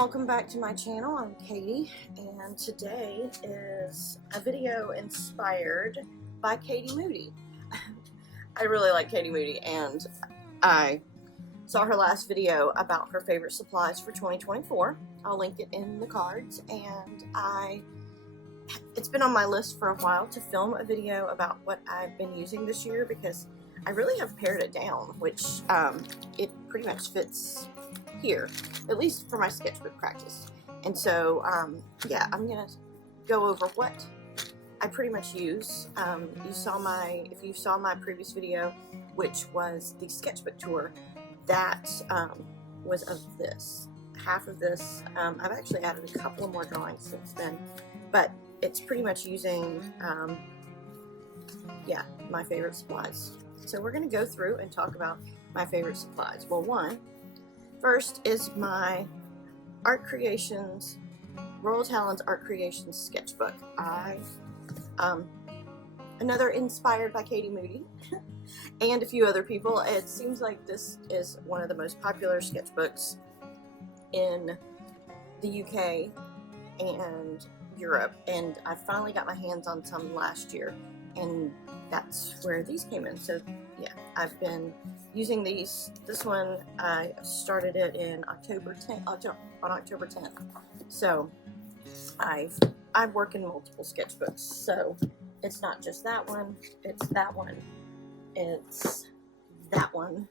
welcome back to my channel. I'm Katie, and today is a video inspired by Katie Moody. I really like Katie Moody, and I saw her last video about her favorite supplies for 2024. I'll link it in the cards, and it's been on my list for a while to film a video about what I've been using this year, because I really have pared it down, which it pretty much fits here, at least for my sketchbook practice. And so yeah, I'm gonna go over what I pretty much use. If you saw my previous video, which was the sketchbook tour, that was of this, half of this. I've actually added a couple of more drawings since then, but it's pretty much using yeah, my favorite supplies. So we're gonna go through and talk about my favorite supplies. Well, first is my Art Creations, Royal Talens Art Creations sketchbook. Another inspired by Katie Moody and a few other people. It seems like this is one of the most popular sketchbooks in the UK and Europe, and I finally got my hands on some last year, and that's where these came in. So yeah, I've been using these. This one, I started it in October 10th. So I work in multiple sketchbooks, so it's not just that one, it's that one, it's that one,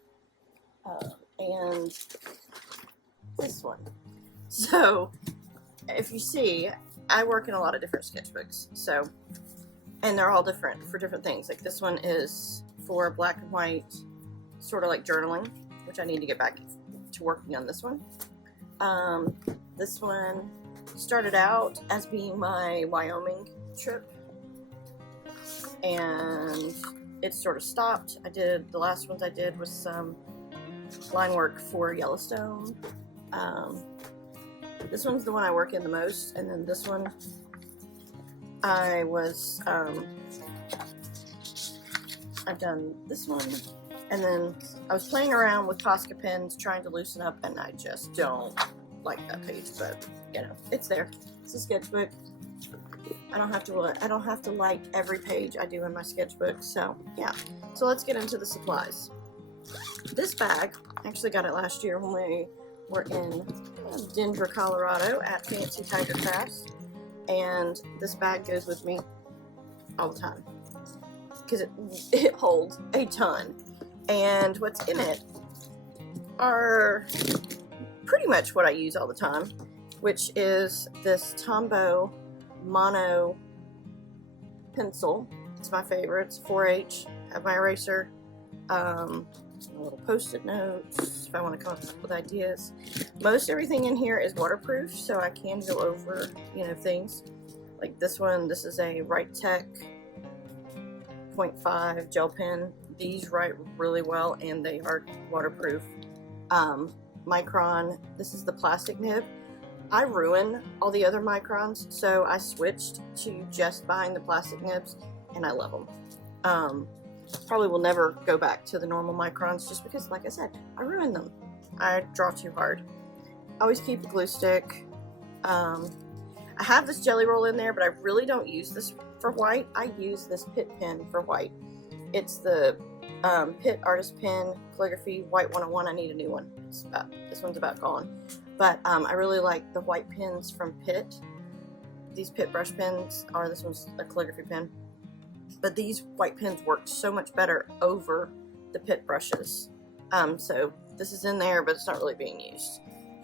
and this one. So if you see, I work in a lot of different sketchbooks, so, and they're all different for different things. Like this one is for black and white, sort of like journaling, which I need to get back to working on this one. This one started out as being my Wyoming trip, and it sort of stopped. The last ones I did was some line work for Yellowstone. This one's the one I work in the most, and then this one I was, I've done this one, and then I was playing around with Posca pens trying to loosen up, and I just don't like that page, but you know, it's there. It's a sketchbook. I don't have to like every page I do in my sketchbook. So yeah, so let's get into the supplies. This bag, I actually got it last year when we were in Denver, Colorado at Fancy Tiger Crafts, and this bag goes with me all the time because it holds a ton, and what's in it are pretty much what I use all the time, which is this Tombow Mono pencil. It's my favorite. It's 4H. I have my eraser, little post-it notes if I want to come up with ideas. Most everything in here is waterproof, so I can go over, you know, things. Like this one, this is a Write Tech 0.5 gel pen. These write really well, and they are waterproof. Micron, this is the plastic nib. I ruin all the other Microns, so I switched to just buying the plastic nibs, and I love them. Probably will never go back to the normal Microns, just because, like I said, I ruin them. I draw too hard. I always keep a glue stick. I have this jelly roll in there, but I really don't use this for white. I use this Pitt pen for white. It's the Pitt Artist Pen Calligraphy White 101. I need a new one. This one's about gone. But I really like the white pens from Pitt. These Pitt brush pens this one's a calligraphy pen. But these white pens work so much better over the Pitt brushes. So this is in there, but it's not really being used.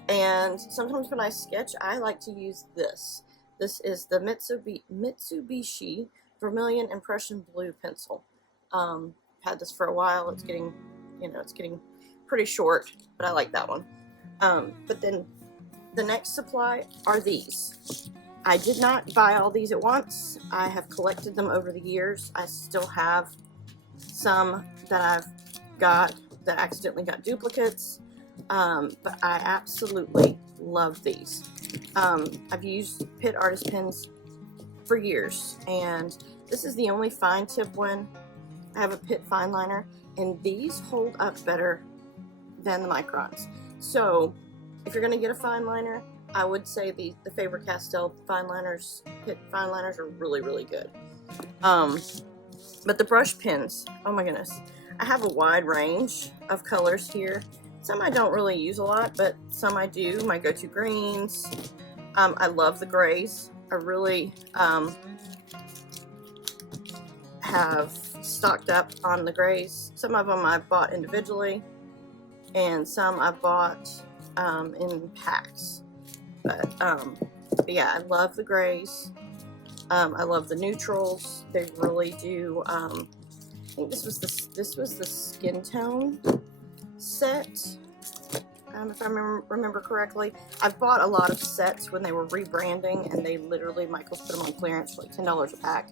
And sometimes when I sketch, I like to use this. This is the Mitsubishi Vermilion Impression Blue pencil. I've had this for a while. It's getting, you know, it's getting pretty short, but I like that one. But then the next supply are these. I did not buy all these at once. I have collected them over the years. I still have some that I've got that accidentally got duplicates, but I absolutely love these. I've used Pitt Artist Pens for years, and this is the only fine tip one. I have a Pitt fine liner, and these hold up better than the Microns. So if you're going to get a fine liner, I would say the Faber-Castell fine liners are really, really good. But the brush pens, oh my goodness. I have a wide range of colors here. Some I don't really use a lot, but some I do. My go-to greens. I love the grays. I really have stocked up on the grays. Some of them I've bought individually, and some I've bought in packs. But yeah, I love the grays. I love the neutrals. They really do. I think this was the skin tone set, if I remember correctly. I've bought a lot of sets when they were rebranding, and they literally, Michaels put them on clearance for like $10 a pack,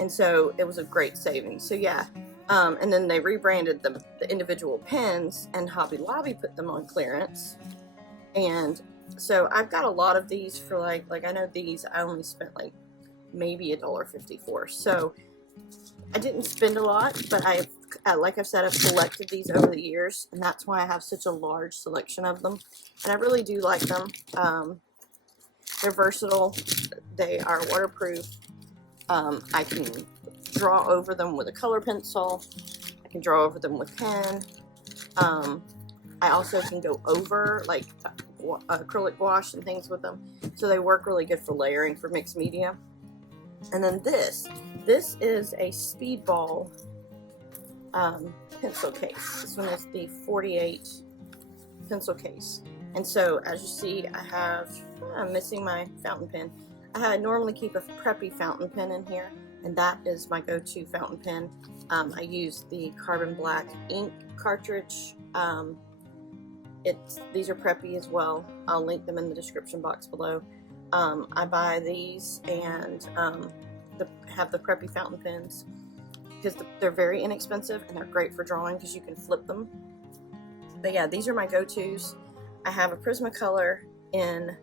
and so it was a great savings. So yeah, and then they rebranded the individual pens, and Hobby Lobby put them on clearance, and so I've got a lot of these for like I know these I only spent like maybe $1.50 for. So I didn't spend a lot, but like I've said, I've collected these over the years, and that's why I have such a large selection of them. And I really do like them. They're versatile. They are waterproof. I can draw over them with a color pencil. I can draw over them with pen. I also can go over like acrylic wash and things with them. So they work really good for layering for mixed media. And then this is a Speedball pencil case. This one is the 48 pencil case. And so as you see, I'm missing my fountain pen. I normally keep a preppy fountain pen in here, and that is my go-to fountain pen. I use the Carbon Black ink cartridge. These are preppy as well. I'll link them in the description box below. I buy these and have the preppy fountain pens because they're very inexpensive and they're great for drawing because you can flip them. But yeah, these are my go-tos. I have a Prismacolor in,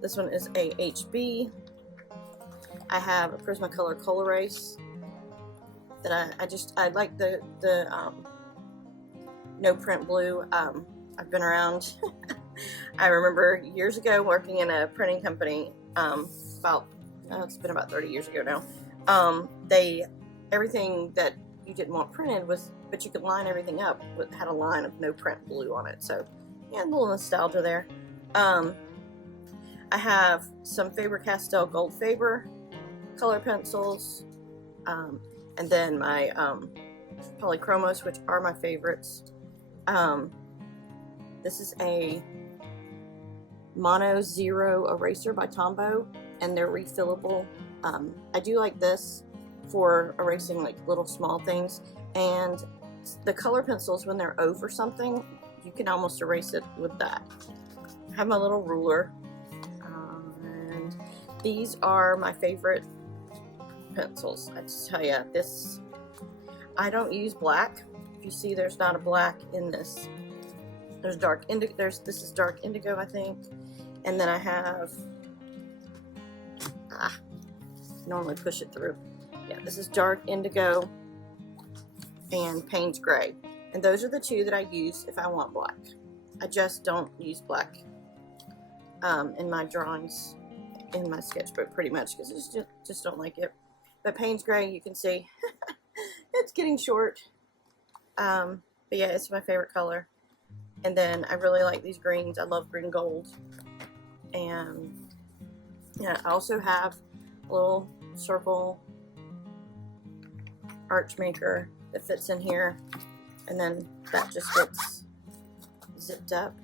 this one is a HB. I have a Prismacolor Colorase that I like the no print blue. I've been around. I remember years ago working in a printing company, it's been about 30 years ago now. Everything that you didn't want printed but you could line everything up had a line of no print blue on it. So yeah, a little nostalgia there. I have some Faber-Castell Gold Faber color pencils, and then my Polychromos, which are my favorites. This is a Mono Zero eraser by Tombow, and they're refillable. I do like this for erasing like little small things, and the color pencils, when they're over something, you can almost erase it with that. I have my little ruler, and these are my favorite pencils. I just tell you, I don't use black. If you see, there's not a black in this. There's dark indigo. This is dark indigo, I think. And then I have, normally push it through. Yeah, this is dark indigo and Payne's Gray. And those are the two that I use if I want black. I just don't use black in my drawings, in my sketchbook pretty much, because I just don't like it. But Payne's Gray, you can see, it's getting short. But yeah, it's my favorite color. And then I really like these greens. I love green gold. And yeah, I also have a little circle arch maker that fits in here, and then that just gets zipped up.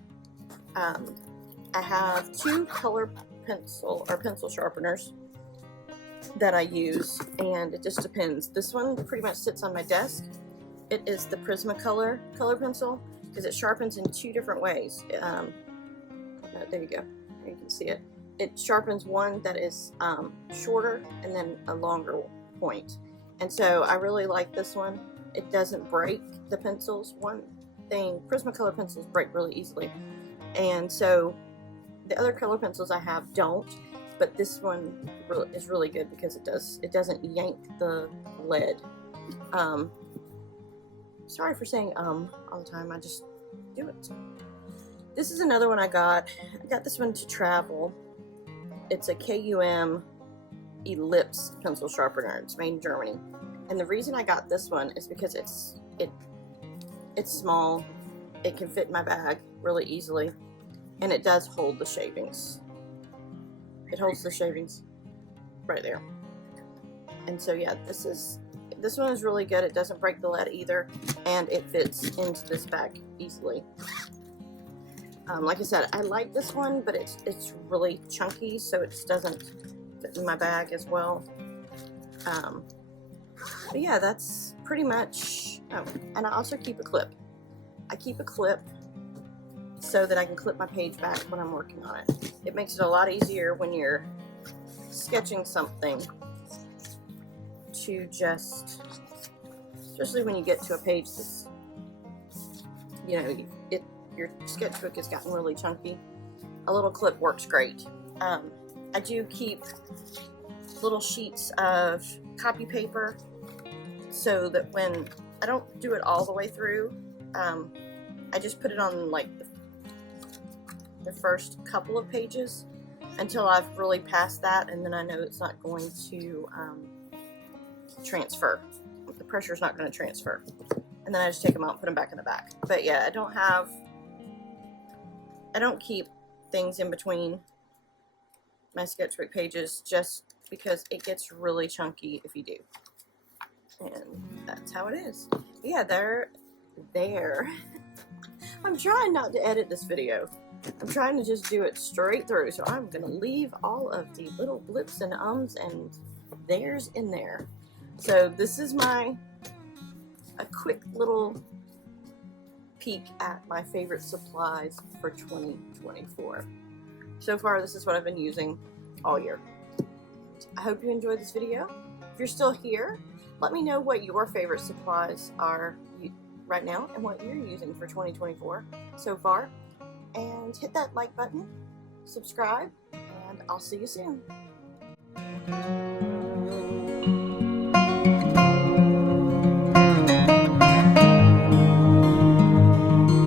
I have two color pencil sharpeners that I use, and it just depends. This one pretty much sits on my desk. It is the Prismacolor color pencil because it sharpens in two different ways. There you go. You can see it. It sharpens one that is shorter and then a longer point. And so I really like this one. It doesn't break the pencils. One thing, Prismacolor pencils break really easily. And so the other color pencils I have don't, but this one is really good because it doesn't yank the lead. Sorry for saying all the time, I just do it. This is another one I got. I got this one to travel. It's a KUM Ellipse pencil sharpener. It's made in Germany. And the reason I got this one is because it's small. It can fit in my bag really easily. And it does hold the shavings. It holds the shavings right there. And so yeah, this one is really good. It doesn't break the lead either, and it fits into this bag easily. Like I said, I like this one, but it's really chunky, so it just doesn't fit in my bag as well. But yeah, that's pretty much. Oh, and I also keep a clip. I keep a clip so that I can clip my page back when I'm working on it. It makes it a lot easier when you're sketching something to just, especially when you get to a page that's, you know, your sketchbook has gotten really chunky. A little clip works great. I do keep little sheets of copy paper so that when I don't do it all the way through, I just put it on like the first couple of pages until I've really passed that, and then I know it's not going to transfer. The pressure's not going to transfer. And then I just take them out and put them back in the back. But yeah, I don't keep things in between my sketchbook pages just because it gets really chunky if you do. And that's how it is. But yeah, there. I'm trying not to edit this video. I'm trying to just do it straight through, so I'm going to leave all of the little blips and ums and there's in there. So this is a quick little peek at my favorite supplies for 2024. So far, this is what I've been using all year. I hope you enjoyed this video. If you're still here, let me know what your favorite supplies are right now and what you're using for 2024 so far. And hit that like button, subscribe, and I'll see you soon.